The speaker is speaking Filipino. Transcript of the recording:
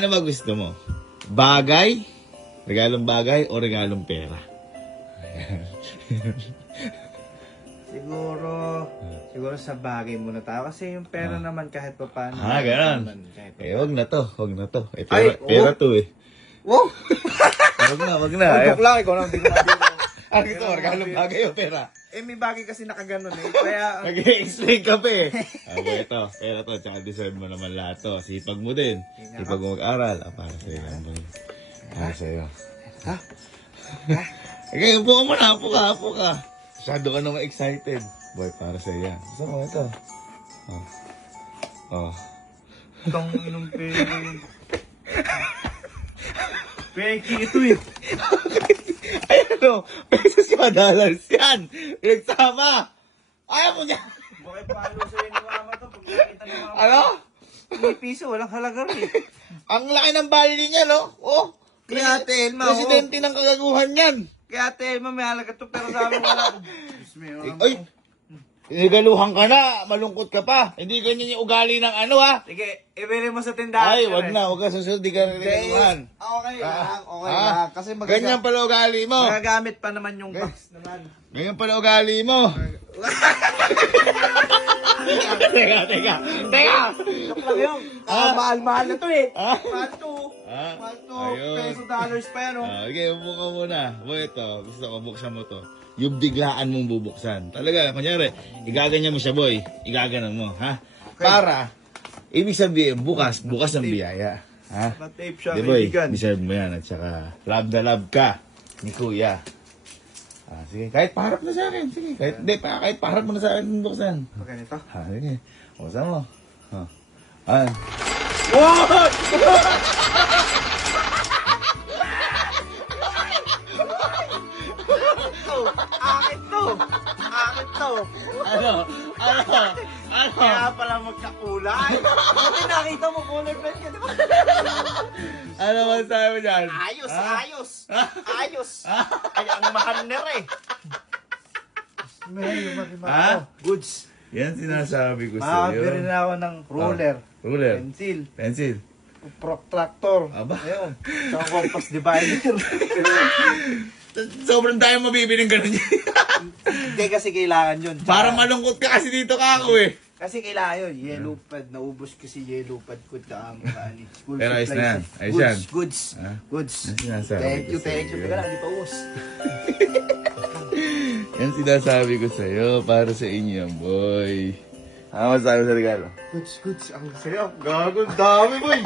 Ano ba gusto mo? Bagay? Regalong bagay o regalong pera? Siguro sa bagay muna tayo. Kasi yung pera naman kahit pa paano. Ganon. Wag na to. Eh, Ay, pera to eh. Wow! Wag na. Joke lang, ikaw lang, hindi ko mabiro. Ano gusto mo? Regalong bagay o pera? May bagay kasi nakaganon eh. Kaya, Nag-i-explain ka pa eh. Ito, pera to, tsaka deserve mo naman lahat to. Sipag mo din. Sipag mo mag-aral. Para sa'yo. Para sa'yo. Ha? Okay, upo ka muna, upo ka. Masyado ka naman excited. Boy, para sa'yo yan. Gusto mo ito. Itong inong pera yun. Peki ito eh. Ayan o, pesos $5 yan. Pinagsama. Ayaw mo niya. Bakit palo sa'yo ni mama to? Pag nakita ni mama. Ano? May piso, walang halaga rin. Ang laki ng bali niya, no? Oh, Kaya Ate Elma, presidente ng kagaguhan yan. Kaya Ate Elma, may halaga to. Pero sabi mo wala. Ay, nigaluhan ka na. Malungkot ka pa. Hindi ganyan yung ugali ng ano, ha? Sige, ibili mo sa tindahan. Ay, wag na. Wag ka susunod. Di ka nigaluhan. Okay lang. Kasi Ganyan pala ugali mo. magagamit pa naman yung box naman. Ganyan pala ugali mo. Teka. Joke lang yun. Mahal-mahal na to eh. Mahal to. Ah, Mahal to. ayun. Peso dollars pa yan oh. Okay, upo ka muna. Boy, ito. Gusto ko buksan mo to. Yung biglaan mong bubuksan. Talaga, kunyari, igaganyan mo siya, boy. Igaganan mo, ha? Okay. Para, ibig sabihin, bukas ang biyaya. Ha? Matape siya, Di boy, kaibigan. deserve mo yan. At saka, love na love ka ni Kuya. Sige, kahit paharap na sa akin. Sige, kahit paharap mo na sa akin buksan. Okay, nito. Sige, buksan mo. Ah. What? Akin to. Ano? Kaya pala magkakulay. Buti nakita mo color pen ka, di ba? Ano masasabi mo dyan? Ayos. Ay, ang mahal na rin. Ha? Goods. Yan sinasabi ko sa iyo. Makakabili na ako ng ruler, Ruler. pencil, Pencil. protractor. Aba. Ayun. Saka compass divider. Sobrang tayo mabibiling ganun yan. Hindi kasi kailangan yun. Tsaka- Para malungkot ka kasi dito ka ako eh. Kasi kailangan yun. Yellow pad. Naubos kasi yellow pad ko. School Pero ayos na yan. Ayos yan. Goods. Ha? Goods. Yan sinasabi Thank ko you. sa'yo. Teka lang, di pa ubos. Yan sinasabi ko sa'yo para sa inyo yan, boy. Ano masasabi mo sa regalo? Goods. Ang saya. Gago. Dami, boy.